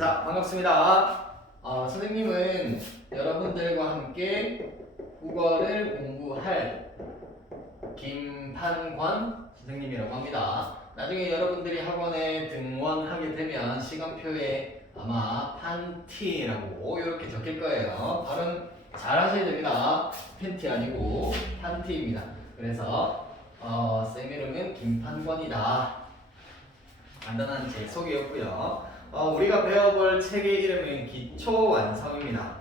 자, 반갑습니다. 선생님은 여러분들과 함께 국어를 공부할 김판관 선생님이라고 합니다. 나중에 여러분들이 학원에 등원하게 되면 시간표에 아마 판티라고 이렇게 적힐 거예요. 발음 잘 하셔야 됩니다. 팬티 아니고 판티입니다. 그래서 쌤 이름은 김판관이다. 간단한 제 소개였고요. 우리가 배워볼 책의 이름은 기초완성입니다.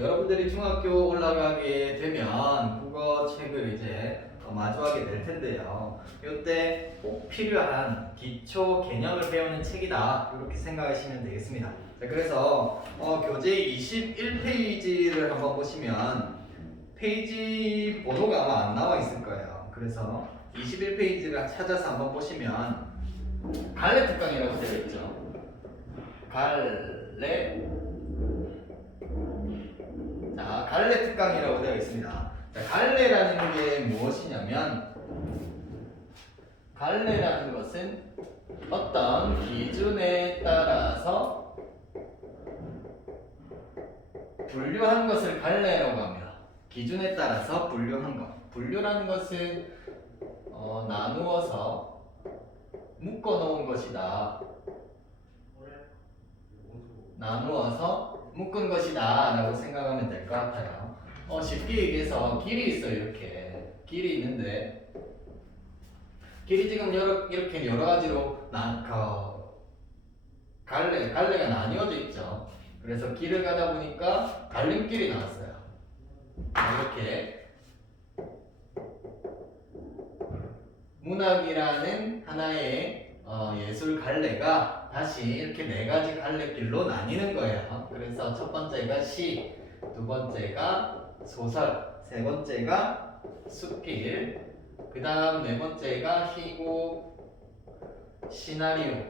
여러분들이 중학교 올라가게 되면 국어 책을 이제 마주하게 될 텐데요. 이때 꼭 필요한 기초 개념을 배우는 책이다. 이렇게 생각하시면 되겠습니다. 자, 그래서 교재 21페이지를 한번 보시면 페이지 번호가 아마 안 나와 있을 거예요. 그래서 21페이지를 찾아서 한번 보시면 갈래 특강이라고 되어 있죠. 갈래 특강이라고 되어 있습니다. 자, 갈래라는 게 무엇이냐면, 갈래라는 것은 어떤 기준에 따라서 분류한 것을 갈래라고 합니다. 기준에 따라서 분류한 것. 분류라는 것은 나누어서 묶어 놓은 것이다. 나누어서 묶은 것이다 라고 생각하면 될 것 같아요. 쉽게 얘기해서 길이 있어요. 이렇게 길이 있는데 길이 지금 이렇게 여러 가지로 갈래가 나뉘어져 있죠. 그래서 길을 가다 보니까 갈림길이 나왔어요. 이렇게 문학이라는 하나의 예술 갈래가 다시 이렇게 네 가지 갈래길로 나뉘는 거예요. 그래서 첫 번째가 시, 두 번째가 소설, 세 번째가 수필, 그 다음 네 번째가 희곡, 시나리오라고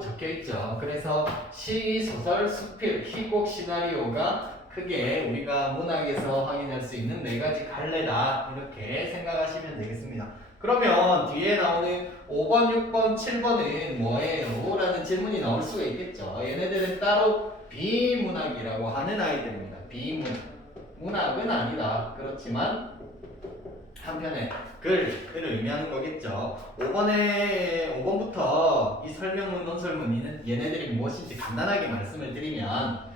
적혀 있죠. 그래서 시, 소설, 수필, 희곡, 시나리오가 크게 우리가 문학에서 확인할 수 있는 네 가지 갈래다. 이렇게 생각하시면 되겠습니다. 그러면 뒤에 나오는 5번, 6번, 7번은 뭐예요? 라는 질문이 나올 수가 있겠죠. 얘네들은 따로 비문학이라고 하는 아이들입니다. 비문학. 문학은 아니다. 그렇지만 한편에 글을 의미하는 거겠죠. 5번부터 이 설명문, 논설문 얘네들이 무엇인지 간단하게 말씀을 드리면,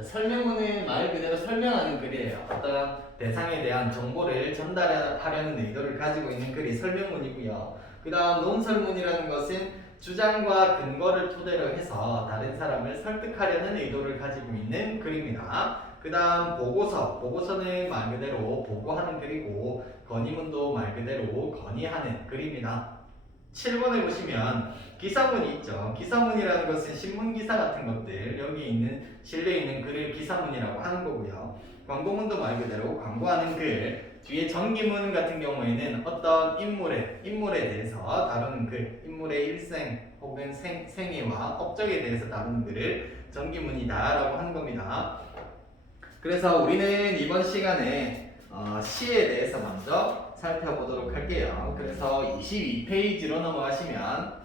설명문은 말 그대로 설명하는 글이에요. 어떤 대상에 대한 정보를 전달하려는 의도를 가지고 있는 글이 설명문이고요. 그 다음 논설문이라는 것은 주장과 근거를 토대로 해서 다른 사람을 설득하려는 의도를 가지고 있는 글입니다. 그 다음 보고서는 말 그대로 보고하는 글이고, 건의문도 말 그대로 건의하는 글입니다. 7번에 보시면 기사문이 있죠. 기사문이라는 것은 신문기사 같은 것들, 여기 실려에 있는 글을 기사문이라고 하는 거고요. 광고문도 말 그대로 광고하는 글, 뒤에 전기문 같은 경우에는 어떤 인물에 대해서 다루는 글, 인물의 일생 혹은 생애와 업적에 대해서 다루는 글을 전기문이다 라고 하는 겁니다. 그래서 우리는 이번 시간에 시에 대해서 먼저 살펴보도록 할게요. 그래서 22페이지로 넘어가시면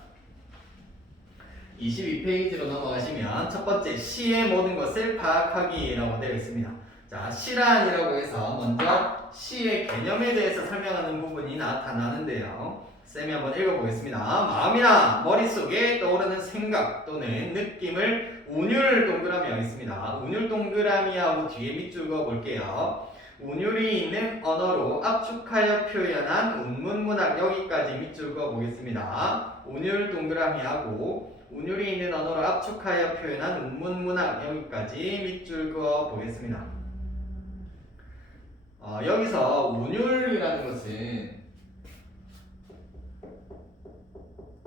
첫 번째 시의 모든 것을 파악하기라고 되어 있습니다. 자, 시란이라고 해서 먼저 시의 개념에 대해서 설명하는 부분이 나타나는데요. 쌤이 한번 읽어보겠습니다. 마음이나 머릿속에 떠오르는 생각 또는 느낌을 운율 동그라미가 있습니다. 운율 동그라미하고 뒤에 밑줄 그어 볼게요. 운율이 있는 언어로 압축하여 표현한 운문문학, 여기까지 밑줄 그어 보겠습니다. 운율 동그라미하고 운율이 있는 언어로 압축하여 표현한 운문문학, 여기까지 밑줄 그어 보겠습니다. 여기서 운율이라는 것은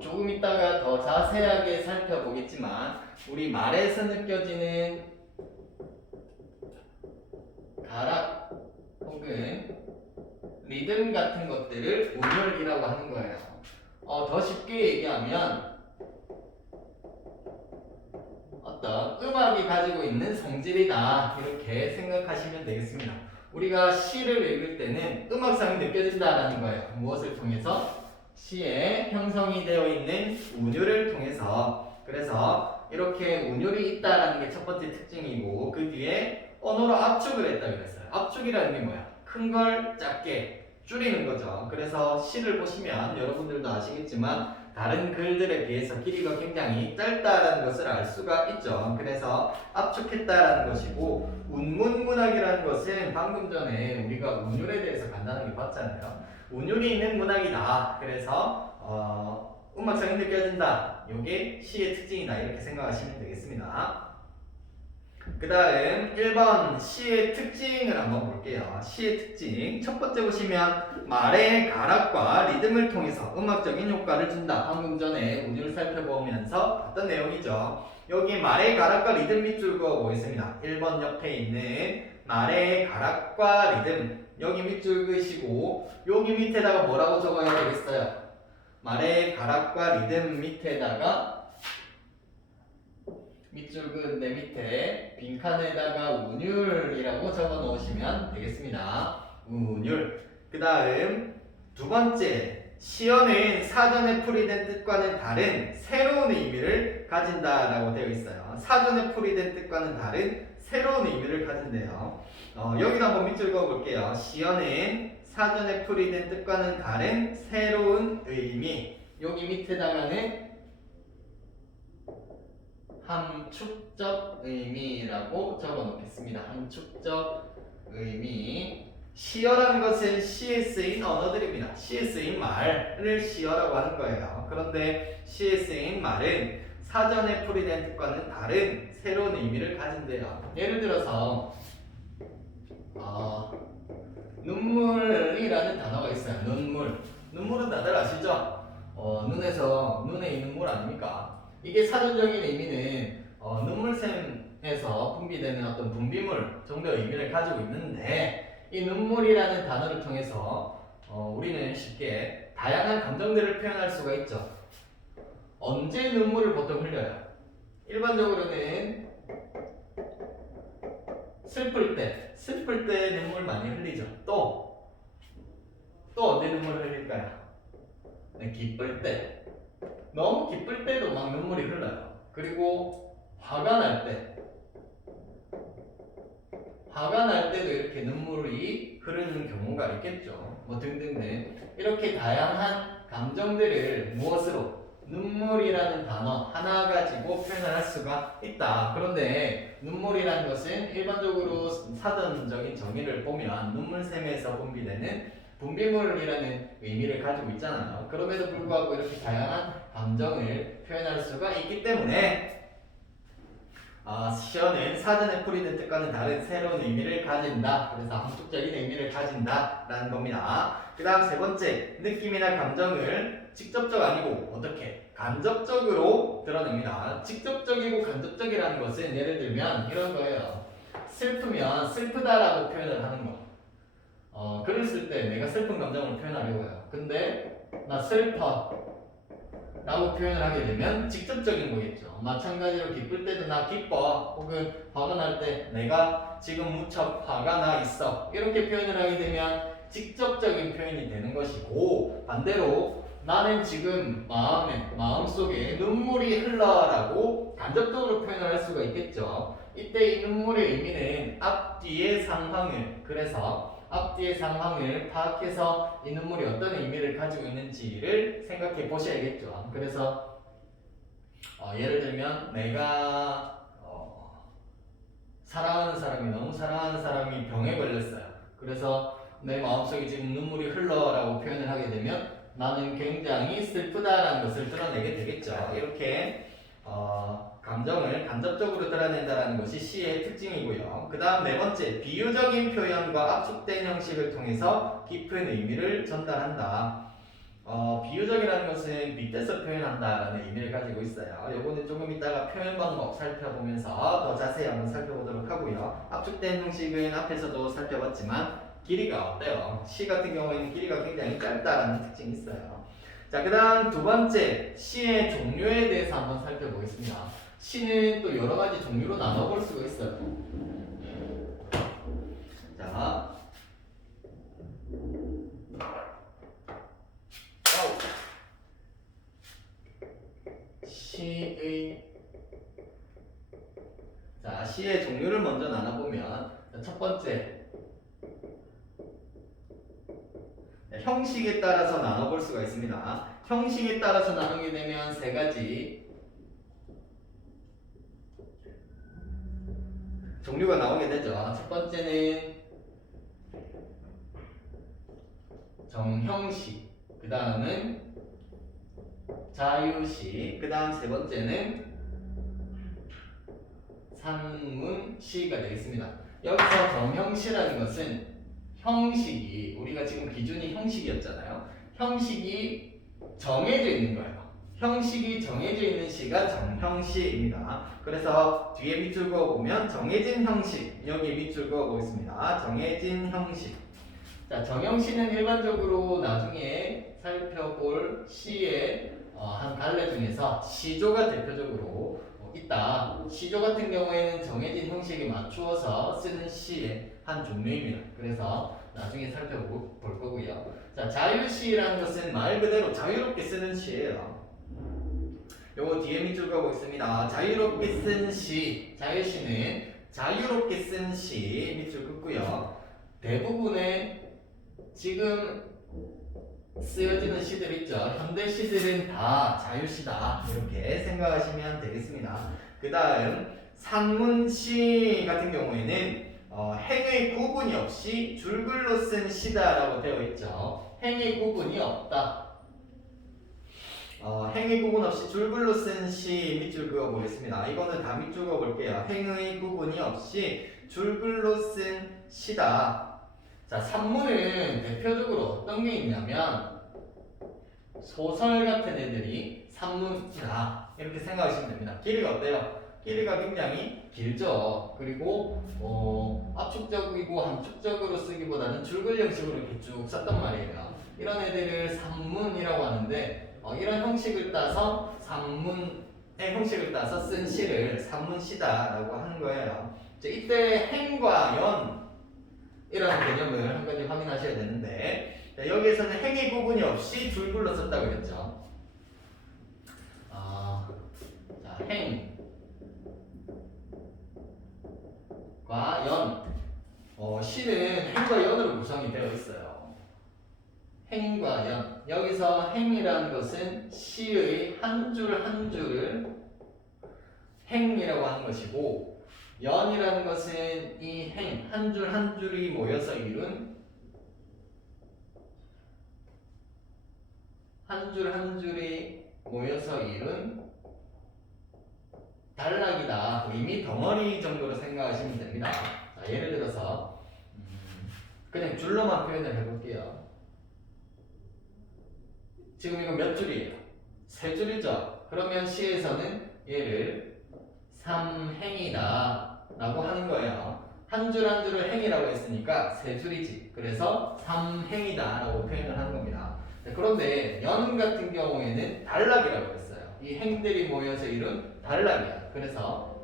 조금 이따가 더 자세하게 살펴보겠지만, 우리 말에서 느껴지는 가락 혹은 리듬 같은 것들을 운율이라고 하는 거예요. 더 쉽게 얘기하면 어떤 음악이 가지고 있는 성질이다, 이렇게 생각하시면 되겠습니다. 우리가 시를 읽을 때는 음악성이 느껴진다라는 거예요. 무엇을 통해서? 시에 형성이 되어 있는 운율을 통해서. 그래서 이렇게 운율이 있다라는 게 첫 번째 특징이고 그 뒤에 언어로 압축을 했다 그랬어요. 압축이라는 게 뭐야? 큰 걸 작게 줄이는 거죠. 그래서 시를 보시면 여러분들도 아시겠지만 다른 글들에 비해서 길이가 굉장히 짧다라는 것을 알 수가 있죠. 그래서 압축했다라는 것이고 운문문학이라는 것은 방금 전에 우리가 운율에 대해서 간단하게 봤잖아요. 운율이 있는 문학이다. 그래서 음악성이 느껴진다. 이게 시의 특징이다. 이렇게 생각하시면 되겠습니다. 그 다음 1번 시의 특징을 한번 볼게요. 시의 특징 첫 번째 보시면 말의 가락과 리듬을 통해서 음악적인 효과를 준다. 방금 전에 운율을 살펴보면서 봤던 내용이죠. 여기 말의 가락과 리듬 밑줄 그어 보겠습니다. 1번 옆에 있는 말의 가락과 리듬 여기 밑줄 그으시고 여기 밑에다가 뭐라고 적어야 되겠어요? 말의 가락과 리듬 밑에다가 밑줄 그은 내 밑에 빈칸에다가 운율이라고 적어 놓으시면 되겠습니다. 운율. 그 다음 두 번째 시어는 사전에 풀이된 뜻과는 다른 새로운 의미를 가진다라고 되어 있어요. 사전에 풀이된 뜻과는 다른 새로운 의미를 가진대요. 여기도 한번 밑줄 그어 볼게요. 시어는 사전에 풀이된 뜻과는 다른 새로운 의미. 여기 밑에다가는 함축적 의미라고 적어 놓겠습니다. 함축적 의미. 시어라는 것은 시에 쓰인 언어들입니다. 시에 쓰인 말을 시어라고 하는 거예요. 그런데 시에 쓰인 말은 사전에 풀이된 뜻과는 다른 새로운 의미를 가진대요. 예를 들어서 눈물이라는 단어가 있어요. 눈물. 눈물은 다들 아시죠? 눈에서 눈에 있는 물 아닙니까? 이게 사전적인 의미는 눈물샘에서 분비되는 어떤 분비물 정도의 의미를 가지고 있는데 이 눈물이라는 단어를 통해서 우리는 쉽게 다양한 감정들을 표현할 수가 있죠. 언제 눈물을 보통 흘려요? 일반적으로는 슬플 때 눈물 많이 흘리죠. 또 언제 눈물을 흘릴까요? 네, 기쁠 때. 너무 기쁠 때도 막 눈물이 흘러요. 그리고 화가 날 때도 이렇게 눈물이 흐르는 경우가 있겠죠. 뭐 등등등. 이렇게 다양한 감정들을 무엇으로? 눈물이라는 단어 하나 가지고 표현을 할 수가 있다. 그런데 눈물이라는 것은 일반적으로 사전적인 정의를 보면 눈물샘에서 분비되는 분비물이라는 의미를 가지고 있잖아요. 그럼에도 불구하고 이렇게 다양한 감정을 표현할 수가 있기 때문에 시어는 사전에 풀이된 뜻과는 다른 새로운 의미를 가진다. 그래서 함축적인 의미를 가진다라는 겁니다. 그 다음 세 번째, 느낌이나 감정을 직접적 아니고 어떻게? 간접적으로 드러냅니다. 직접적이고 간접적이라는 것은 예를 들면 이런 거예요. 슬프면 슬프다라고 표현을 하는 거. 글을 쓸 때 내가 슬픈 감정을 표현하려고 해요. 근데 나 슬퍼 라고 표현을 하게 되면 직접적인 거겠죠. 마찬가지로 기쁠 때도 나 기뻐 혹은 화가 날 때 내가 지금 무척 화가 나 있어 이렇게 표현을 하게 되면 직접적인 표현이 되는 것이고 반대로 나는 지금 마음속에 눈물이 흘러라고 간접적으로 표현을 할 수가 있겠죠. 이때 이 눈물의 의미는 앞뒤의 상황을 앞뒤의 상황을 파악해서 이 눈물이 어떤 의미를 가지고 있는지를 생각해 보셔야겠죠. 그래서 예를 들면 내가 너무 사랑하는 사람이 병에 걸렸어요. 그래서 내 마음속에 지금 눈물이 흘러라고 표현을 하게 되면 나는 굉장히 슬프다라는 것을 드러내게 되겠죠. 이렇게 감정을 간접적으로 드러낸다는 것이 시의 특징이고요. 그 다음 네 번째, 비유적인 표현과 압축된 형식을 통해서 깊은 의미를 전달한다. 비유적이라는 것은 빗대서 표현한다라는 의미를 가지고 있어요. 요거는 조금 이따가 표현 방법 살펴보면서 더 자세히 한번 살펴보도록 하고요. 압축된 형식은 앞에서도 살펴봤지만 길이가 어때요? 시 같은 경우에는 길이가 굉장히 짧다라는 특징이 있어요. 자, 그 다음 두 번째, 시의 종류에 대해서 한번 살펴보겠습니다. 시는 또 여러 가지 종류로 나눠볼 수가 있어요. 자, 시 시의 자, 시의 종류를 먼저 나눠보면 첫 번째 형식에 따라서 나눠볼 수가 있습니다. 형식에 따라서 나누게 되면 세 가지 종류가 나오게 되죠. 첫 번째는 정형식, 그 다음은 자유식, 그 다음 세 번째는 산문시가 되겠습니다. 여기서 정형시라는 것은 형식이, 우리가 지금 기준이 형식이었잖아요. 형식이 정해져 있는 거예요. 형식이 정해져 있는 시가 정형시입니다. 그래서 뒤에 밑줄 그어보면 정해진 형식, 여기 밑줄 그어보겠습니다. 정해진 형식. 자, 정형시는 일반적으로 나중에 살펴볼 시의 한 갈래 중에서 시조가 대표적으로 있다. 시조 같은 경우에는 정해진 형식에 맞추어서 쓰는 시의 한 종류입니다. 그래서 나중에 살펴볼 거고요. 자, 자유시라는 것은 말 그대로 자유롭게 쓰는 시예요. 요거 뒤에 밑줄 그어보고 있습니다. 자유롭게 쓴 시, 자유시는 자유롭게 쓴 시 밑줄 긋고요. 대부분의 지금 쓰여지는 시들 있죠. 현대 시들은 다 자유시다. 이렇게 생각하시면 되겠습니다. 그 다음 산문시 같은 경우에는 행의 구분이 없이 줄글로 쓴 시다라고 되어 있죠. 행의 구분이 없다. 행의 구분 없이 줄글로 쓴 시 밑줄 그어 보겠습니다. 이거는 다 밑줄 그어 볼게요. 행의 구분이 없이 줄글로 쓴 시다. 자, 산문은 대표적으로 어떤 게 있냐면 소설 같은 애들이 산문이다. 이렇게 생각하시면 됩니다. 길이가 어때요? 길이가 굉장히 길죠. 그리고 압축적이고 함축적으로 쓰기보다는 줄글 형식으로 이렇게 쭉 썼단 말이에요. 이런 애들을 산문이라고 하는데 이런 형식을 따서 산문의 형식을 따서 쓴 시를 산문시다라고 하는 거예요. 이때 행과 연이라는 개념을 한 가지 확인하셔야 되는데 여기에서는 행의 구분이 없이 줄글로 썼다고 그랬죠. 자, 행과 연. 시는 행과 연으로 구성이 되어 있어요. 행과 연. 여기서 행이라는 것은 시의 한 줄 한 줄을 행이라고 하는 것이고, 연이라는 것은 이 행, 한 줄 한 줄이 모여서 이룬 한 줄 한 줄이 모여서 이룬 단락이다. 이미 덩어리 정도로 생각하시면 됩니다. 자, 예를 들어서 그냥 줄로만 표현을 해볼게요. 지금 이거 몇 줄이에요? 세 줄이죠? 그러면 시에서는 얘를 삼행이다 라고 하는 거예요. 한 줄 한 줄을 행이라고 했으니까 세 줄이지. 그래서 삼행이다 라고 표현을 하는 겁니다. 그런데 연 같은 경우에는 단락이라고 했어요. 이 행들이 모여서 이룬 단락이야. 그래서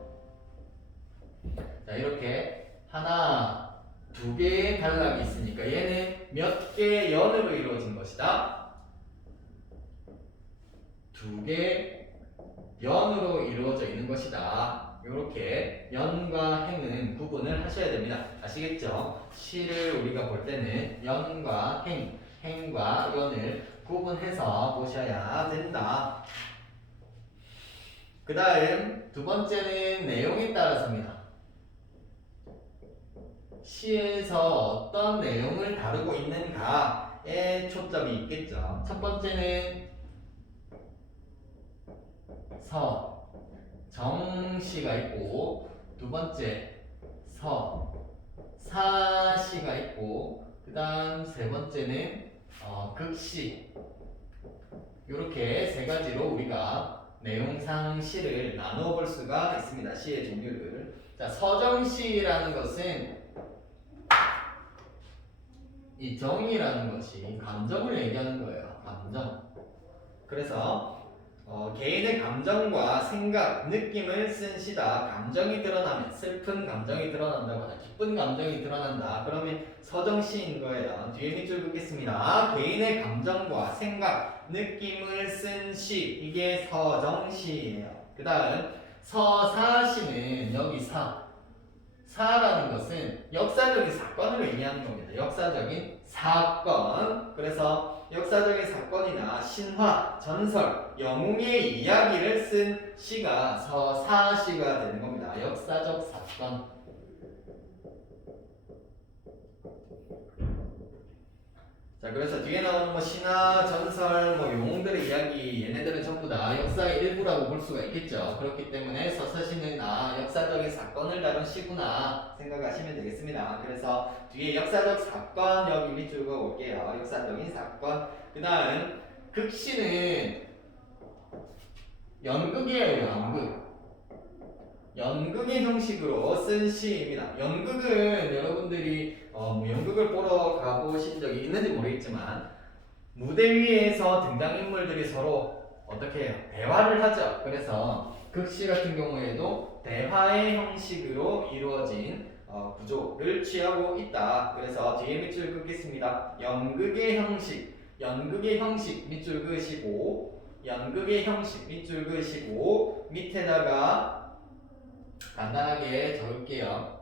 자, 이렇게 하나, 두 개의 단락이 있으니까 얘는 몇 개의 연으로 이루어진 것이다. 두 개의 연으로 이루어져 있는 것이다. 이렇게 연과 행은 구분을 하셔야 됩니다. 아시겠죠? 시를 우리가 볼 때는 연과 행, 행과 연을 구분해서 보셔야 된다. 그 다음 두 번째는 내용에 따라서입니다. 시에서 어떤 내용을 다루고 있는가에 초점이 있겠죠. 첫 번째는 정시가 있고, 두 번째 사시가 있고, 그 다음 세 번째는 극시. 이렇게 세 가지로 우리가 내용상 시를 나누어 볼 수가 있습니다. 시의 종류를. 자, 서정시라는 것은 이 정이라는 것이 감정을 얘기하는 거예요. 감정. 그래서 개인의 감정과 생각, 느낌을 쓴 시다. 감정이 드러나면 슬픈 감정이 드러난다거나 기쁜 감정이 드러난다. 그러면 서정시인 거예요. 뒤에 밑줄 긋겠습니다. 개인의 감정과 생각, 느낌을 쓴 시. 이게 서정시예요. 그 다음 서사시는 여기 사라는 것은 역사적인 사건을 의미하는 겁니다. 역사적인 사건. 그래서 역사적인 사건이나 신화, 전설, 영웅의 이야기를 쓴 시가 서사시가 되는 겁니다. 역사적 사건. 자, 그래서 뒤에 나오는 뭐 신화, 전설, 뭐 영웅들의 이야기, 얘네들은 전부 다 역사의 일부라고 볼 수가 있겠죠. 그렇기 때문에 서사시는 역사적인 사건을 다룬 시구나 생각하시면 되겠습니다. 그래서 뒤에 역사적 사건 여기 밑줄 그어볼게요. 역사적인 사건. 그 다음 극시는 연극이에요. 연극의 형식으로 쓴 시입니다. 연극은 여러분들이 뭐 연극을 보러 가보신 적이 있는지 모르겠지만 무대 위에서 등장인물들이 서로 어떻게 해요? 대화를 하죠. 그래서 극시 같은 경우에도 대화의 형식으로 이루어진 구조를 취하고 있다. 그래서 뒤에 밑줄 긋겠습니다. 연극의 형식 밑줄 그으시고 연극의 형식 밑줄 그으시고 밑에다가 간단하게 적을게요.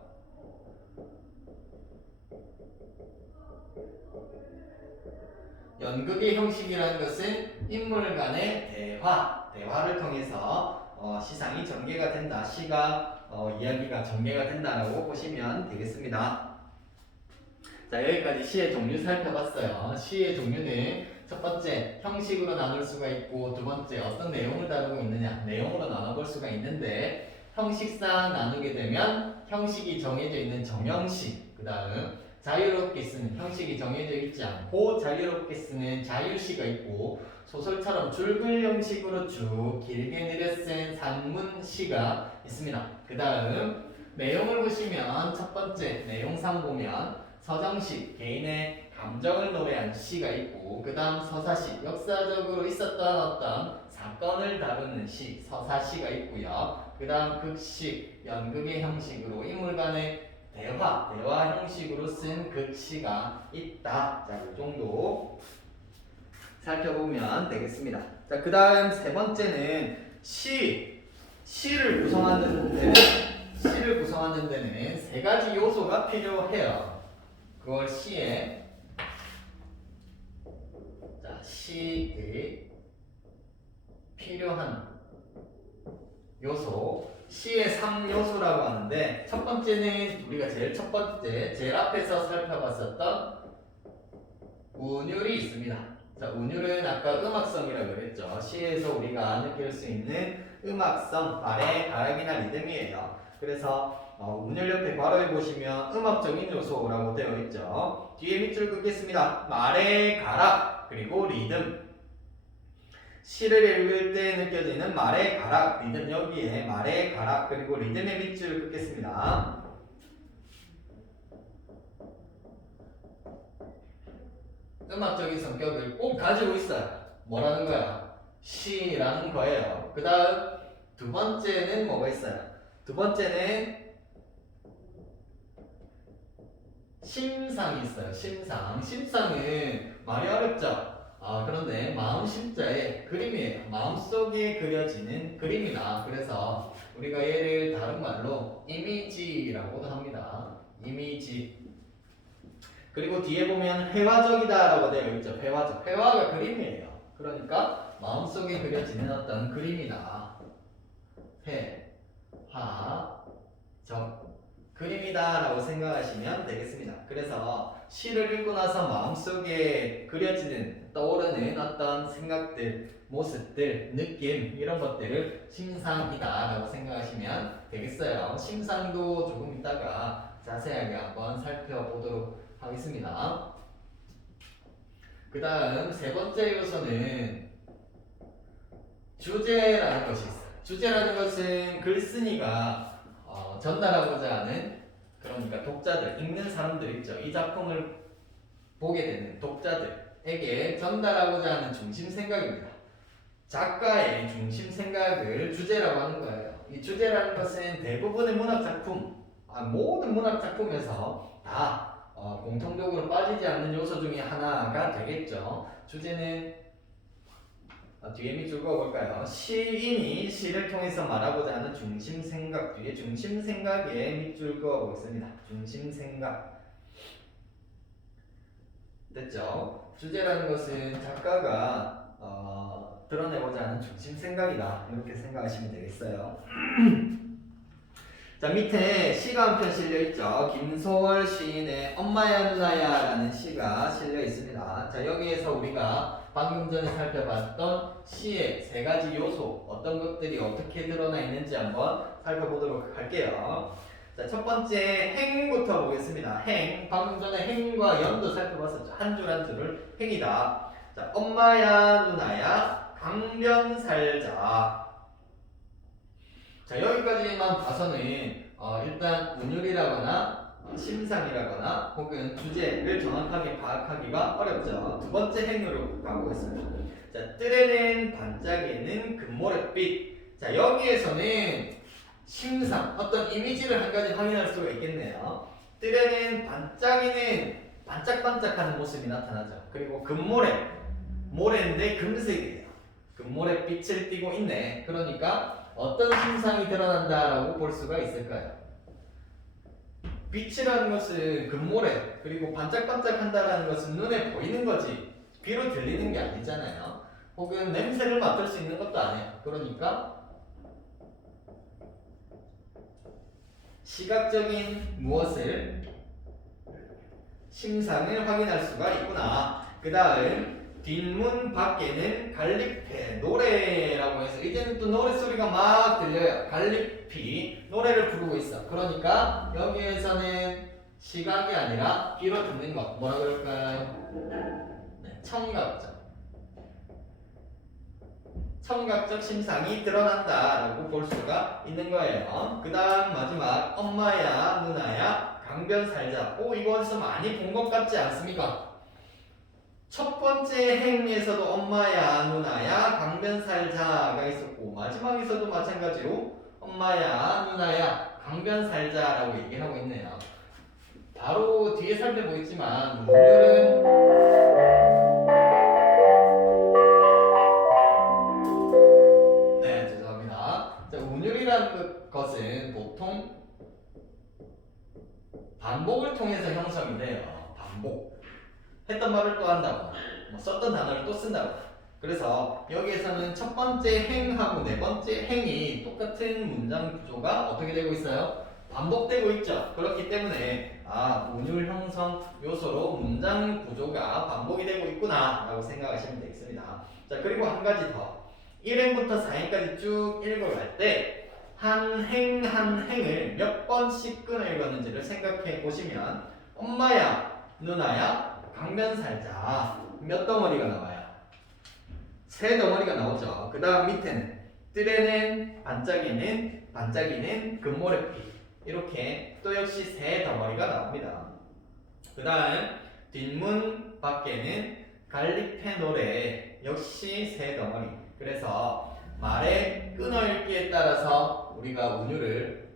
연극의 형식이라는 것은 인물 간의 대화를 통해서 시상이 전개가 된다. 시가 이야기가 전개가 된다라고 보시면 되겠습니다. 자, 여기까지 시의 종류 살펴봤어요. 시의 종류는 첫 번째 형식으로 나눌 수가 있고 두 번째 어떤 내용을 다루고 있느냐 내용으로 나눠볼 수가 있는데 형식상 나누게 되면 형식이 정해져 있는 정형식, 그 다음 자유롭게 쓰는 형식이 정해져 있지 않고 자유롭게 쓰는 자유시가 있고 소설처럼 줄글 형식으로 쭉 길게 느려 쓴 산문시가 있습니다. 그 다음 내용을 보시면 첫 번째 내용상 보면 서정시 개인의 감정을 노래한 시가 있고 그 다음 서사시 역사적으로 있었던 어떤 사건을 다루는 시 서사시가 있고요. 그 다음 극시 연극의 형식으로 인물 간의 대화 형식으로 쓴 극시가 있다. 자, 이 정도 살펴보면 되겠습니다. 자, 그 다음 세 번째는 시를 구성하는 데는 세 가지 요소가 필요해요. 그걸 시에 필요한 요소 시의 3요소라고 하는데 첫 번째는 우리가 제일 앞에서 살펴봤었던 운율이 있습니다. 자, 운율은 아까 음악성이라고 그랬죠. 시에서 우리가 느낄 수 있는 음악성, 말의 가락이나 리듬이에요. 그래서 운율 옆에 괄호에 보시면 음악적인 요소라고 되어 있죠. 뒤에 밑줄 긋겠습니다. 말의 가락 그리고 리듬. 시를 읽을 때 느껴지는 말의 가락, 리듬 여기에 말의 가락 그리고 리듬의 밑줄을 긋겠습니다. 음악적인 성격을 꼭 가지고 있어요. 뭐라는 거야? 시라는 거예요. 그 다음 두 번째는 뭐가 있어요? 두 번째는 심상이 있어요. 심상은 말이 어렵죠? 그런데 마음 심자의 그림이에요. 마음속에 그려지는 그림이다. 그래서 우리가 얘를 다른 말로 이미지라고도 합니다. 이미지. 그리고 뒤에 보면 회화적이다 라고 되어 있죠. 회화가 그림이에요. 그러니까 마음속에 그려지는 어떤 그림이다. 회화적 그림이다 라고 생각하시면 되겠습니다. 그래서 시를 읽고 나서 마음속에 그려지는 떠오르는 어떤 생각들, 모습들, 느낌 이런 것들을 심상이다 라고 생각하시면 되겠어요. 심상도 조금 이따가 자세하게 한번 살펴보도록 하겠습니다. 그 다음 세 번째 요소는 주제라는 것이 있어요. 주제라는 것은 글쓴이가 전달하고자 하는, 그러니까 독자들, 읽는 사람들 있죠. 이 작품을 보게 되는 독자들에게 전달하고자 하는 중심 생각입니다. 작가의 중심 생각을 주제라고 하는 거예요. 이 주제라는 것은 대부분의 문학 작품, 모든 문학 작품에서 다 공통적으로 빠지지 않는 요소 중에 하나가 되겠죠. 주제는 뒤에 밑줄 그어볼까요? 시인이 시를 통해서 말하고자 하는 중심 생각, 뒤에 중심 생각에 밑줄 그어보겠습니다. 중심 생각. 됐죠? 주제라는 것은 작가가 드러내고자 하는 중심 생각이다. 이렇게 생각하시면 되겠어요. 자, 밑에 시가 한 편 실려 있죠. 김소월 시인의 엄마야 누나야 라는 시가 실려 있습니다. 자, 여기에서 우리가 방금 전에 살펴봤던 시의 세 가지 요소, 어떤 것들이 어떻게 드러나 있는지 한번 살펴보도록 할게요. 자, 첫 번째 행부터 보겠습니다. 행. 방금 전에 행과 연도 살펴봤었죠. 한 줄 한 줄을 행이다. 자, 엄마야 누나야 강변 살자. 자, 여기까지만 봐서는 일단 운율이라거나 심상이라거나 혹은 주제를 정확하게 파악하기가 어렵죠. 두 번째 행으로 가보겠습니다. 자, 뜰에는 반짝이는 금모래빛. 자, 여기에서는 심상, 어떤 이미지를 한 가지 확인할 수가 있겠네요. 뜰에는 반짝이는 반짝반짝하는 모습이 나타나죠. 그리고 금모래, 모래인데 금색이에요. 금모래빛을 띠고 있네. 그러니까 어떤 심상이 드러난다라고 볼 수가 있을까요? 빛이라는 것은 금모래, 그리고 반짝반짝한다라는 것은 눈에 보이는 거지 귀로 들리는 게 아니잖아요. 혹은 냄새를 맡을 수 있는 것도 아니에요. 그러니까 시각적인 무엇을 심상을 확인할 수가 있구나. 그 다음 뒷문 밖에는 갈릭패 노래라고 해서 이제는 또 노래소리가 막 들려요. 갈릭피 노래를 부르고 있어. 그러니까 여기에서는 시각이 아니라 귀로 듣는 것 뭐라 그럴까요? 네, 청각적. 청각적 심상이 드러난다라고 볼 수가 있는 거예요. 그 다음 마지막 엄마야 누나야 강변 살자. 이거 어디서 많이 본 것 같지 않습니까? 첫 번째 행에서도 엄마야 누나야 강변 살자가 있었고 마지막에서도 마찬가지로 엄마야 누나야 강변 살자라고 얘기하고 있네요. 바로 뒤에 살펴보겠지만 운율은 죄송합니다. 자, 운율이라는 것은 보통 반복을 통해서 형성이 돼요. 반복. 했던 말을 또 한다고, 썼던 단어를 또 쓴다고. 그래서 여기에서는 첫 번째 행하고 네 번째 행이 똑같은 문장 구조가 어떻게 되고 있어요? 반복되고 있죠. 그렇기 때문에 운율 형성 요소로 문장 구조가 반복이 되고 있구나 라고 생각하시면 되겠습니다. 자, 그리고 한 가지 더. 1행부터 4행까지 쭉 읽어갈 때 한 행 한 행을 몇 번씩 끊어 읽었는지를 생각해 보시면 엄마야 누나야 강변 살자 몇 덩어리가 나와요? 세 덩어리가 나오죠. 그 다음 밑에는 뜰에는 반짝이는 금모래빛 이렇게 또 역시 세 덩어리가 나옵니다. 그 다음 뒷문 밖에는 갈릭패 노래 역시 세 덩어리. 그래서 말의 끊어읽기에 따라서 우리가 운율을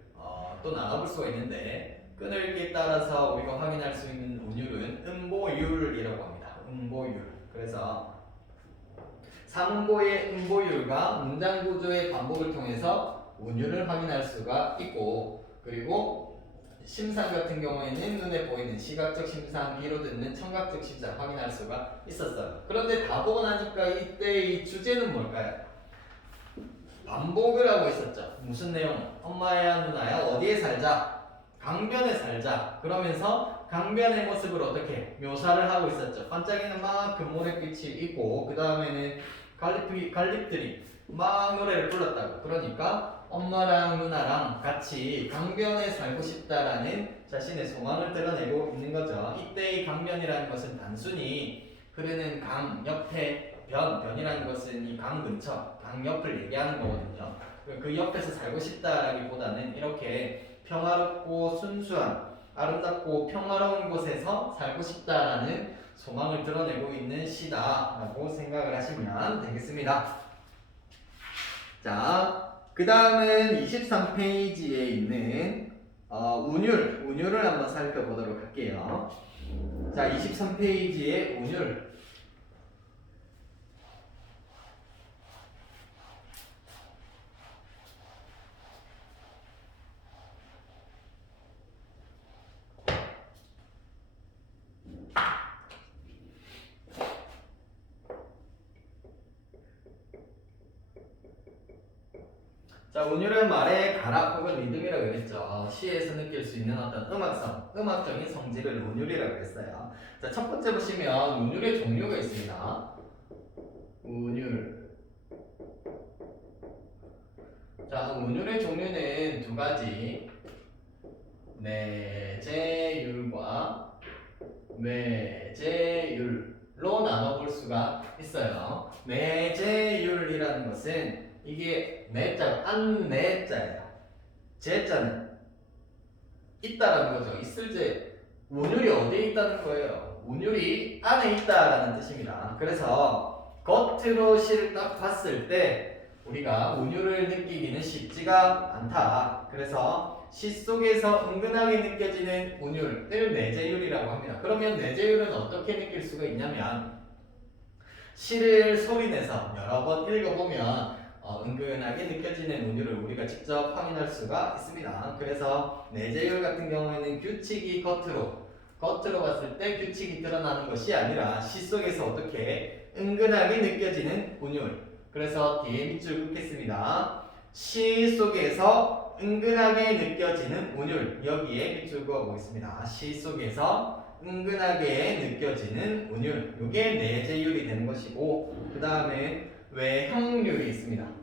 또 나눠볼 수가 있는데 끊어읽기에 따라서 우리가 확인할 수 있는 운율은 음보율이라고 합니다. 음보율. 그래서 삼음보의 음보율과 문장 구조의 반복을 통해서 운율을 확인할 수가 있고, 그리고 심상 같은 경우에는 눈에 보이는 시각적 심상, 귀로 듣는 청각적 심상 확인할 수가 있었어요. 그런데 다 보고 나니까 이때 이 주제는 뭘까요? 반복을 하고 있었죠. 무슨 내용? 엄마야 누나야 어디에 살자? 강변에 살자. 그러면서 강변의 모습을 어떻게 묘사를 하고 있었죠. 반짝이는 막 금모래빛이 있고 그 다음에는 갈릭들이 막 노래를 불렀다고. 그러니까 엄마랑 누나랑 같이 강변에 살고 싶다라는 자신의 소망을 드러내고 있는 거죠. 이때의 강변이라는 것은 단순히 흐르는 강 옆에 변이라는 것은 이 강 근처, 강 옆을 얘기하는 거거든요. 그 옆에서 살고 싶다라기보다는 이렇게 평화롭고 순수한, 아름답고 평화로운 곳에서 살고 싶다라는 소망을 드러내고 있는 시다라고 생각을 하시면 되겠습니다. 자, 그 다음은 23페이지에 있는 운율을 한번 살펴보도록 할게요. 자, 23페이지의 운율. 자, 운율은 말의 가락 혹은 리듬이라고 그랬죠. 시에서 느낄 수 있는 어떤 음악적인 성질을 운율이라고 했어요. 자, 첫 번째 보시면 운율의 종류가 있습니다. 운율. 자, 운율의 종류는 두 가지. 내재율과 외재율로 나눠볼 수가 있어요. 내재율이라는 것은 이게 내자, 안내자예요. 제자는 있다라는 거죠. 있을 제 운율이 어디에 있다는 거예요. 운율이 안에 있다라는 뜻입니다. 그래서 겉으로 시를 딱 봤을 때 우리가 운율을 느끼기는 쉽지가 않다. 그래서 시 속에서 은근하게 느껴지는 운율을 내재율이라고 합니다. 그러면 내재율은 어떻게 느낄 수가 있냐면 시를 소리내서 여러 번 읽어보면 은근하게 느껴지는 운율을 우리가 직접 확인할 수가 있습니다. 그래서 내재율 같은 경우에는 규칙이 겉으로 봤을 때 규칙이 드러나는 것이 아니라 시 속에서 어떻게 은근하게 느껴지는 운율. 그래서 뒤에 밑줄 긋겠습니다. 시 속에서 은근하게 느껴지는 운율. 여기에 밑줄 그어보겠습니다. 시 속에서 은근하게 느껴지는 운율. 이게 내재율이 되는 것이고, 그 다음에 외형률이 있습니다.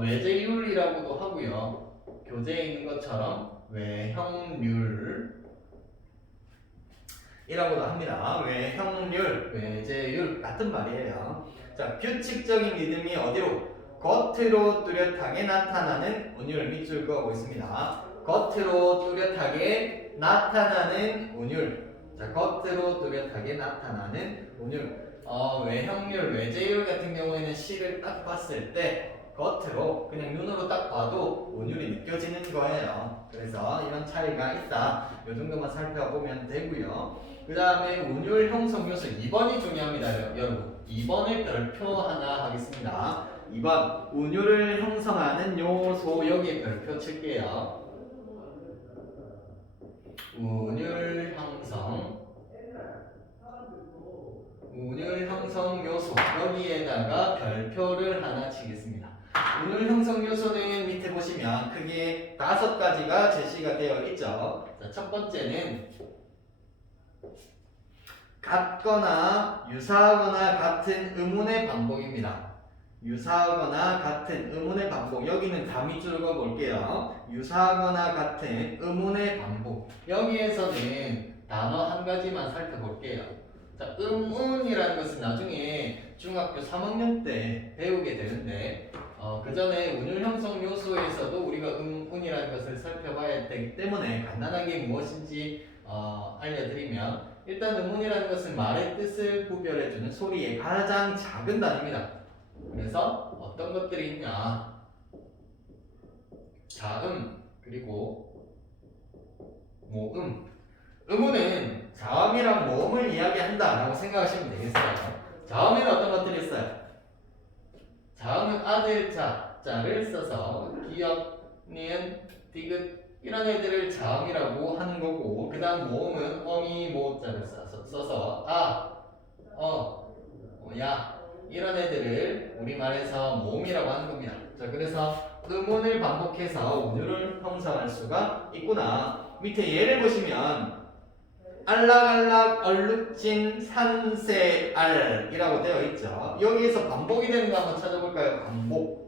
외재율이라고도 하고요. 교재에 있는 것처럼 외형률이라고도 합니다. 외형률, 외재율 같은 말이에요. 자, 규칙적인 리듬이 어디로? 겉으로 뚜렷하게 나타나는 운율. 밑줄 그어보고 있습니다. 겉으로 뚜렷하게 나타나는 운율. 자, 겉으로 뚜렷하게 나타나는 운율. 외형률, 외재율 같은 경우에는 시를 딱 봤을 때 겉으로 그냥 눈으로 딱 봐도 운율이 느껴지는 거예요. 그래서 이런 차이가 있다. 이 정도만 살펴보면 되고요. 그 다음에 운율 형성 요소 2번이 중요합니다. 여러분 2번의 별표 하나 하겠습니다. 2번 운율을 형성하는 요소. 여기에 별표 칠게요. 운율 형성 요소. 여기에다가 별표를 하나 치겠습니다. 운율 형성 요소는 밑에 보시면 크게 5가지가 제시가 되어 있죠. 자, 첫 번째는 같거나 유사하거나 같은 의문의 반복입니다. 유사하거나 같은 의문의 반복. 여기는 다 밑줄 그어 볼게요. 유사하거나 같은 의문의 반복. 여기에서는 단어 한 가지만 살펴볼게요. 자, 의문이라는 것은 나중에 중학교 3학년 때 배우게 되는데 그 전에 운율 형성 요소에서도 우리가 의문이라는 것을 살펴봐야 되기 때문에 간단하게 무엇인지 알려드리면, 일단 의문이라는 것은 말의 뜻을 구별해주는 소리의 가장 작은 단위입니다. 그래서 어떤 것들이 있냐? 자음, 그리고 모음. 의문은 자음이랑 모음을 이야기한다라고 생각하시면 되겠어요. 자음에는 어떤 것들이 있어요? 자음은 자를 써서 기역, 니은, 디귿 이런 애들을 자음이라고 하는 거고, 그 다음 모음은 어미, 모자를 써서 야 이런 애들을 우리말에서 모음이라고 하는 겁니다. 자, 그래서 의문을 반복해서 운율을 형성할 수가 있구나. 밑에 예를 보시면 알락알락 얼룩진 산새알이라고 되어 있죠. 여기에서 반복이 되는 거 한번 찾아볼까요? 반복.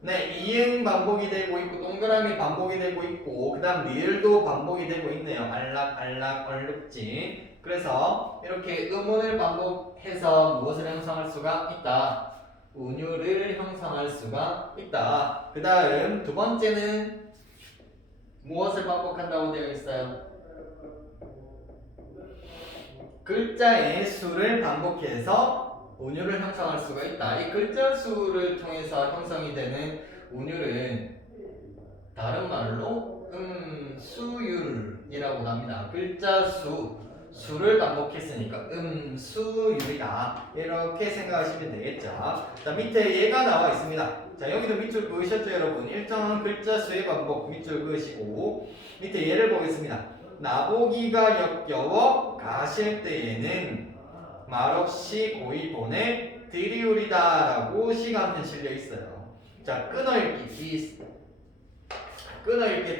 네, 이응 반복이 되고 있고 동그라미 반복이 되고 있고 그 다음 리을도 반복이 되고 있네요. 알락알락 얼룩진. 그래서 이렇게 의문을 반복해서 무엇을 형성할 수가 있다? 운율을 형성할 수가 있다. 그 다음 두 번째는 무엇을 반복한다고 되어 있어요? 글자의 수를 반복해서 운율을 형성할 수가 있다. 이 글자 수를 통해서 형성이 되는 운율은 다른 말로 수율이라고 합니다. 글자 수를 반복했으니까 수율이다. 이렇게 생각하시면 되겠죠. 자, 밑에 얘가 나와 있습니다. 자, 여기도 밑줄 그으셨죠, 여러분? 일정한 글자 수의 반복 밑줄 그으시고 밑에 얘를 보겠습니다. 나보기가 역겨워 가실 때에는 말없이 고이 보내 드리우리다 라고 시가 한편 실려 있어요. 자, 끊어읽기에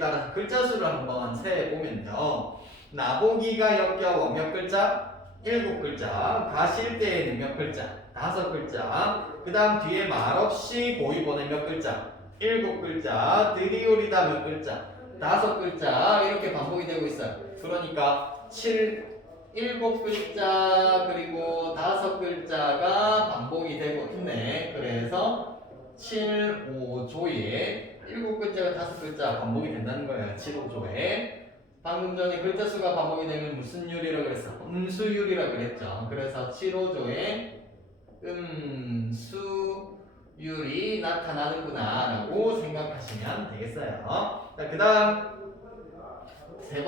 따라서 글자 수를 한번 세보면요. 나보기가 역겨워 몇 글자? 7글자. 가실 때에는 몇 글자? 5글자. 그 다음 뒤에 말없이 고이 보내 몇 글자? 7글자. 드리우리다 몇 글자? 5글자. 이렇게 반복이 되고 있어요. 그러니까 7글자 그리고 5글자가 반복이 되고 있네. 그래서 7, 5조에 7글자가 5글자 반복이 된다는 거예요. 7, 5조에. 방금 전에 글자 수가 반복이 되면 무슨 율이라고 그랬어? 음수율이라고 그랬죠. 그래서 7, 5조에 음수율이 나타나는구나 라고 생각하시면 되겠어요. 자, 그 다음 세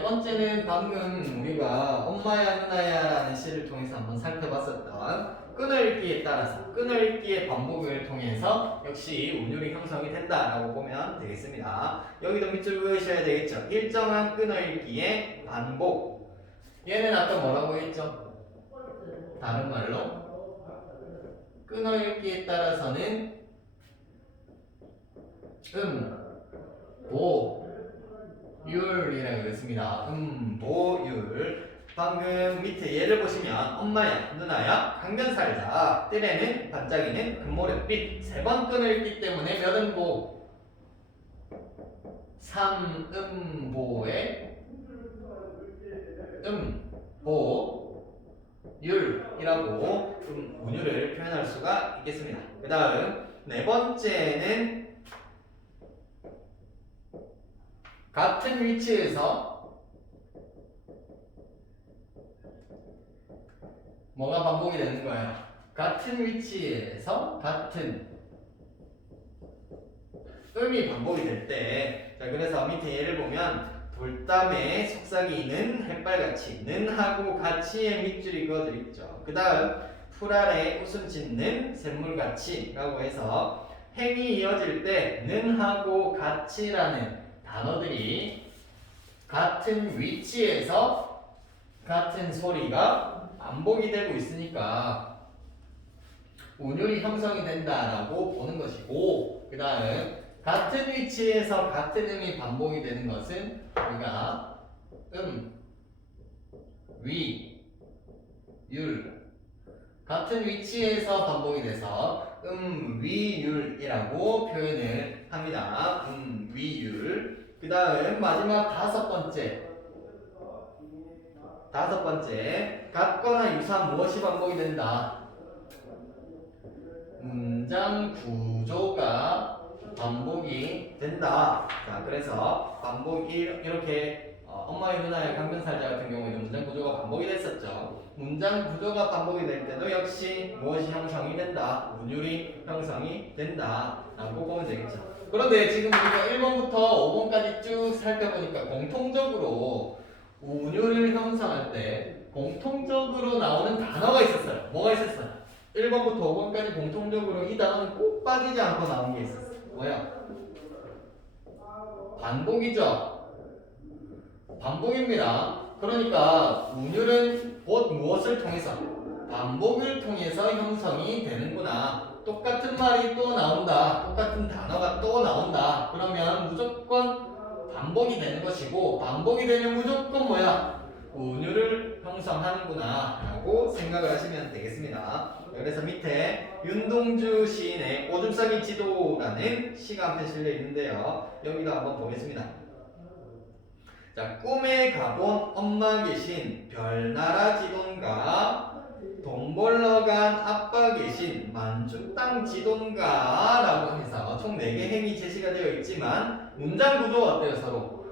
번째는 방금 우리가 엄마야 누나야 라는 시를 통해서 한번 살펴봤었던 끊어읽기에 따라서 끊어읽기의 반복을 통해서 역시 운율이 형성이 된다라고 보면 되겠습니다. 여기도 밑줄 그으셔야 되겠죠. 일정한 끊어읽기의 반복. 얘는 아까 뭐라고 했죠? 다른 말로 끊어읽기에 따라서는 보율이라고 그랬습니다. 보율. 방금 밑에 예를 보시면 엄마야, 누나야, 강변살자, 뜰에는 반짝이는 금모래빛. 3번 끊어읽기 때문에 몇 음보? 3음보의 음보율이라고 운율을 표현할 수가 있겠습니다. 그 다음 네 번째는 같은 위치에서 뭐가 반복이 되는 거예요? 같은 위치에서 같은 음이 반복이 될 때, 자, 그래서 밑에 예를 보면 돌담에 속삭이는 햇발같이 는 하고 같이의 밑줄이 그어져 있죠. 그 다음 풀 아래 웃음 짓는 샘물같이 라고 해서 행이 이어질 때 는 하고 같이라는 단어들이 같은 위치에서 같은 소리가 반복이 되고 있으니까 운율이 형성이 된다라고 보는 것이고, 그 다음 같은 위치에서 같은 음이 반복이 되는 것은 우리가 위, 율 같은 위치에서 반복이 돼서 위율이라고 표현을 합니다. 위율. 그 다음 마지막 다섯 번째 같거나 유사한 무엇이 반복이 된다? 문장 구조가 반복이 된다. 자, 그래서 반복이 이렇게 엄마의 누나의 강변살자 같은 경우에는 문장 구조가 반복이 됐었죠. 문장 구조가 반복이 될 때도 역시 무엇이 형성이 된다? 운율이 형성이 된다 라고 보면 되겠죠. 그런데 지금 우리가 1번부터 5번까지 쭉 살펴보니까 공통적으로 운율을 형성할 때 공통적으로 나오는 단어가 있었어요. 뭐가 있었어요? 1번부터 5번까지 공통적으로 이 단어는 꼭 빠지지 않고 나온 게 있었어요. 뭐야? 반복이죠. 반복입니다. 그러니까 운율은 곧 무엇을 통해서? 반복을 통해서 형성이 되는구나. 똑같은 말이 또 나온다. 똑같은 단어가 또 나온다. 그러면 무조건 반복이 되는 것이고, 반복이 되면 무조건 뭐야? 운율을 형성하는구나 라고 생각을 하시면 되겠습니다. 그래서 밑에 윤동주 시인의 오줌싸기 지도라는 시가 한 편 실려 있는데요. 여기도 한번 보겠습니다. 자, 꿈에 가본 엄마 계신 별나라 지돈가, 돈 벌러 간 아빠 계신 만주 땅 지돈가 라고 해서 총 4개 행이 제시가 되어 있지만 문장 구조가 어때요? 서로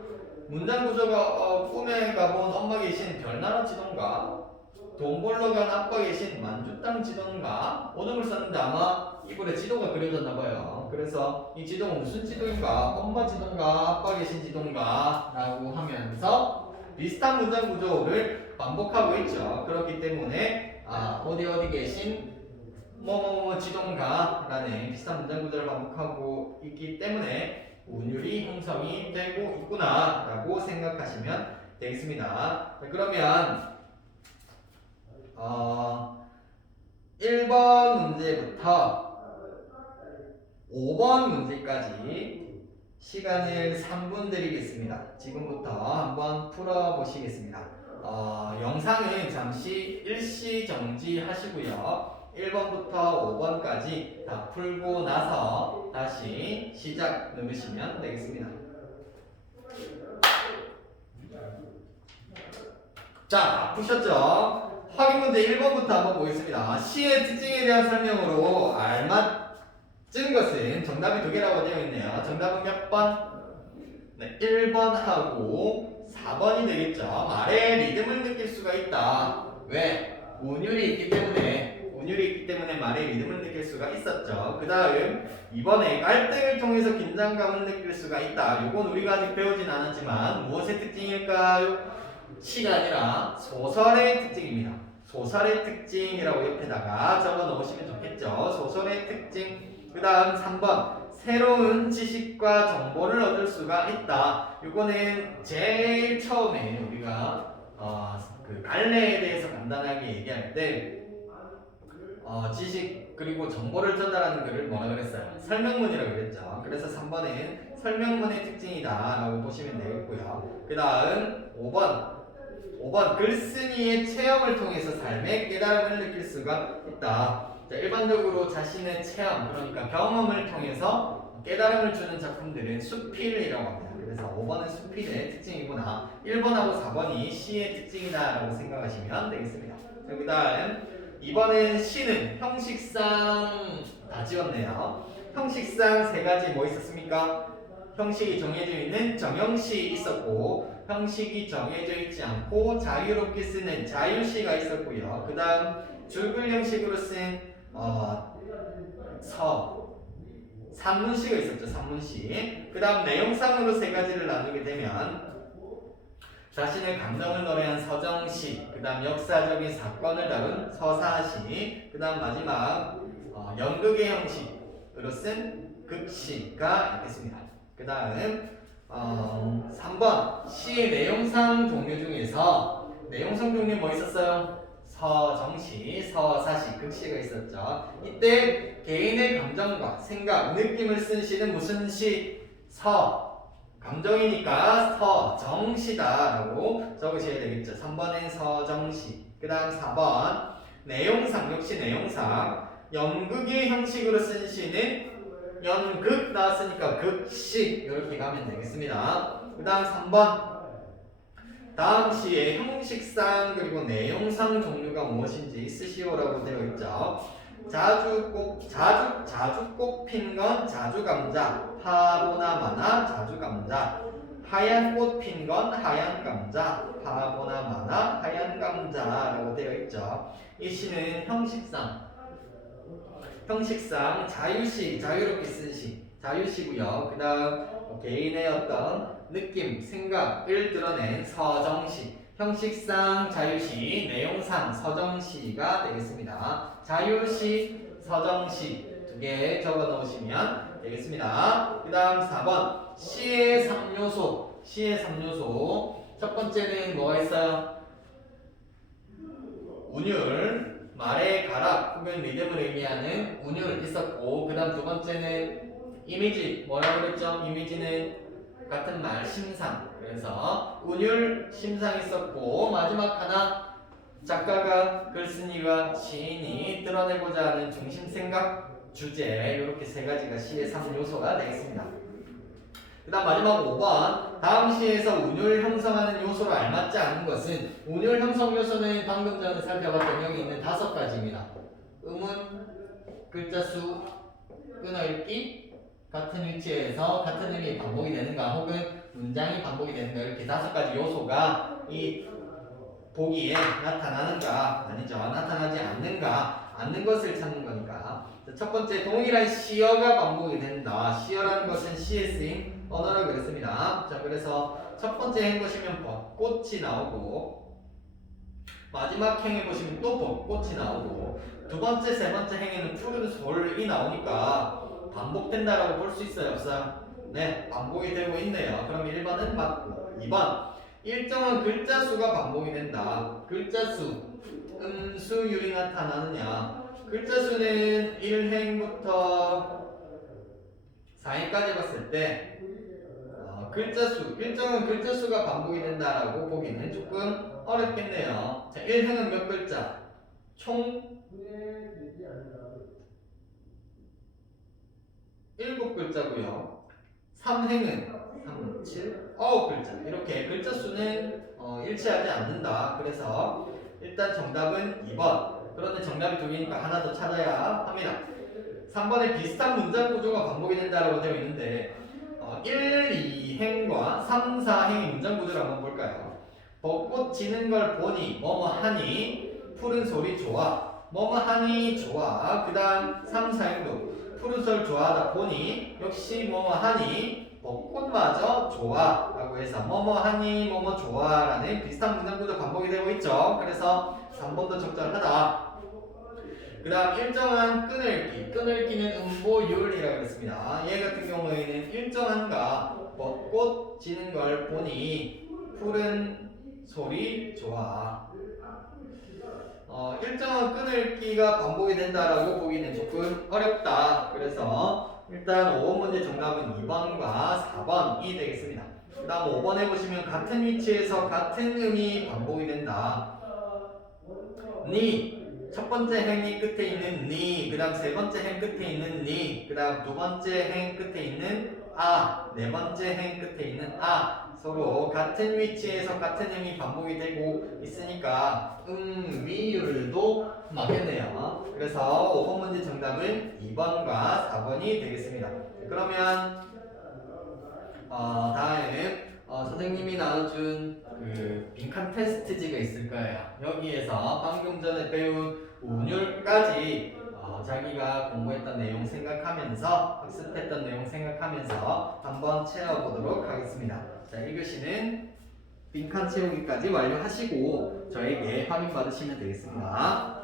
문장 구조가 꿈에 가본 엄마 계신 별나라 지돈가, 돈 벌러 간 아빠 계신 만주 땅 지도인가? 어느 걸 썼는데 아마 이불에 지도가 그려졌나 봐요. 그래서 이 지도가 무슨 지도인가? 엄마 지도인가? 아빠 계신 지도인가? 라고 하면서 비슷한 문장 구조를 반복하고 있죠. 그렇기 때문에 어디 계신 뭐뭐뭐 지도인가? 라는 비슷한 문장 구조를 반복하고 있기 때문에 운율이 형성이 되고 있구나 라고 생각하시면 되겠습니다. 자, 그러면 1번 문제부터 5번 문제까지 시간을 3분 드리겠습니다. 지금부터 한번 풀어보시겠습니다. 영상은 잠시 일시 정지하시고요. 1번부터 5번까지 다 풀고 나서 다시 시작 누르시면 되겠습니다. 자, 다 푸셨죠? 확인 문제 1번부터 한번 보겠습니다. 시의 특징에 대한 설명으로 알맞은 것은 정답이 두 개라고 되어 있네요. 정답은 몇 번? 네, 1번하고 4번이 되겠죠. 말에 리듬을 느낄 수가 있다. 왜? 운율이 있기 때문에 말에 리듬을 느낄 수가 있었죠. 그 다음 2번에 깔등을 통해서 긴장감을 느낄 수가 있다. 요건 우리가 아직 배우진 않았지만 무엇의 특징일까요? 시가 아니라 소설의 특징입니다. 소설의 특징이라고 옆에다가 적어 놓으시면 좋겠죠. 소설의 특징. 그 다음 3번 새로운 지식과 정보를 얻을 수가 있다. 이거는 제일 처음에 우리가 그 갈래에 대해서 간단하게 얘기할 때 지식 그리고 정보를 전달하는 글을 뭐라 그랬어요? 설명문이라고 그랬죠. 그래서 3번은 설명문의 특징이다 라고 보시면 되겠고요. 그 다음 5번 글쓴이의 체험을 통해서 삶의 깨달음을 느낄 수가 있다. 자, 일반적으로 자신의 체험 그러니까 경험을 통해서 깨달음을 주는 작품들은 수필이라고 합니다. 그래서 5번은 수필의 특징이구나. 1번하고 4번이 시의 특징이다 라고 생각하시면 되겠습니다. 그 다음 2번은 시는 형식상 다 지웠네요. 형식상 세 가지 뭐 있었습니까? 형식이 정해져 있는 정형시 있었고 형식이 정해져 있지 않고 자유롭게 쓰는 자유시가 있었고요. 그 다음 줄글 형식으로 쓴 산문시가 있었죠. 산문시. 그 다음 내용상으로 세 가지를 나누게 되면 자신의 감정을 노래한 서정시, 그 다음 역사적인 사건을 다룬 서사시, 그 다음 마지막 연극의 형식으로 쓴 극시가 있겠습니다. 그 다음 3번 시의 내용상 종류 중에서 내용상 종류 뭐 있었어요? 서정시, 서사시, 극시가 있었죠. 이때 개인의 감정과 생각, 느낌을 쓴 시는 무슨 시? 감정이니까 서정시다라고 적으셔야 되겠죠. 3번엔 서정시. 그 다음 4번 내용상, 역시 내용상 연극의 형식으로 쓴 시는 연극 나왔으니까 극시 이렇게 가면 되겠습니다. 그 다음 3번 다음 시의 형식상 그리고 내용상 종류가 무엇인지 쓰시오라고 되어 있죠. 자주 꽃 핀 건 자주감자, 파보나 마나 자주감자. 하얀 꽃 핀 건 하얀 감자, 파보나 마나 하얀 감자라고 되어 있죠. 이 시는 형식상 자유시, 자유롭게 쓴 시, 자유시고요. 그 다음 개인의 어떤 느낌, 생각을 드러낸 서정시, 형식상 자유시, 내용상 서정시가 되겠습니다. 자유시, 서정시 두 개 적어 놓으시면 되겠습니다. 그 다음 4번 시의 3요소, 시의 3요소 첫 번째는 뭐가 있어요? 운율, 말의 가락 혹은 리듬을 의미하는 운율 있었고 그 다음 두 번째는 이미지, 뭐라고 그랬죠? 이미지는 같은 말, 심상. 그래서 운율, 심상 있었고 마지막 하나 작가가, 글쓴이가, 시인이 드러내고자 하는 중심 생각, 주제 이렇게 세 가지가 시의 3요소가 되겠습니다. 그 다음 마지막 5번 다음 시에서 운율 형성하는 요소로 알맞지 않은 것은 운율 형성 요소는 방금 전에 살펴봤던 여기 있는 5가지입니다. 음운, 글자 수, 끊어읽기, 같은 위치에서 같은 의미 반복이 되는가 혹은 문장이 반복이 되는가 이렇게 5가지 요소가 이 보기에 나타나는가 아니죠 나타나지 않는 것을 찾는 거니까 자, 첫 번째 동일한 시어가 반복이 된다. 시어라는 것은 시에 쓰인 언어라고 그랬습니다. 자 그래서 첫 번째 행 보시면 벚꽃이 나오고 마지막 행에 보시면 또 벚꽃이 나오고 두 번째 세 번째 행에는 푸른 솔이 나오니까 반복된다라고 볼 수 있어요 없어요? 네 반복이 되고 있네요. 그럼 1번은 맞고 2번 일정한 글자 수가 반복이 된다. 글자 수 음수율이 나타나느냐 글자 수는 1행부터 4행까지 봤을 때 글자 수, 일정한 글자 수가 반복이 된다라고 보기는 조금 어렵겠네요. 자, 1행은 몇 글자? 총 7글자고요. 3행은 3, 7, 9글자. 이렇게 글자 수는 일치하지 않는다. 그래서 일단 정답은 2번. 그런데 정답이 두 개니까 하나 더 찾아야 합니다. 3번에 비슷한 문장 구조가 반복이 된다고 되어 있는데 1, 2행과 3, 4행의 문장 구조를 한번 볼까요? 벚꽃 지는 걸 보니 뭐뭐 하니 푸른 소리 좋아 뭐뭐 하니 좋아 그 다음 3, 4행도 푸른 소리 좋아하다 보니 역시 뭐뭐 하니 벚꽃마저 좋아 라고 해서 뭐뭐 하니 뭐뭐 좋아 라는 비슷한 문장 구조 반복이 되고 있죠. 그래서 3번도 적절하다. 그 다음 일정한 끊을기는 음보율이라고 했습니다. 얘 같은 경우에는 일정한가 벚꽃 지는 걸 보니 푸른 소리 좋아. 일정한 끊을기가 반복이 된다라고 보기는 조금 어렵다. 그래서 일단 5번 문제 정답은 2번과 4번이 되겠습니다. 그 다음 5번에 보시면 같은 위치에서 같은 음이 반복이 된다. 니 첫 번째 행이 끝에 있는 니, 그 다음 세 번째 행 끝에 있는 니, 그 다음 두 번째 행 끝에 있는 아, 네 번째 행 끝에 있는 아 서로 같은 위치에서 같은 음이 반복이 되고 있으니까 위율도 맞겠네요. 그래서 5번 문제 정답은 2번과 4번이 되겠습니다. 그러면 다음에는 선생님이 나눠준 그 빈칸 테스트지가 있을 거예요. 여기에서 방금 전에 배운 운율까지 자기가 공부했던 내용 생각하면서 학습했던 내용 생각하면서 한번 채워보도록 하겠습니다. 자, 1교시는 빈칸 채우기까지 완료하시고 저에게 확인 받으시면 되겠습니다.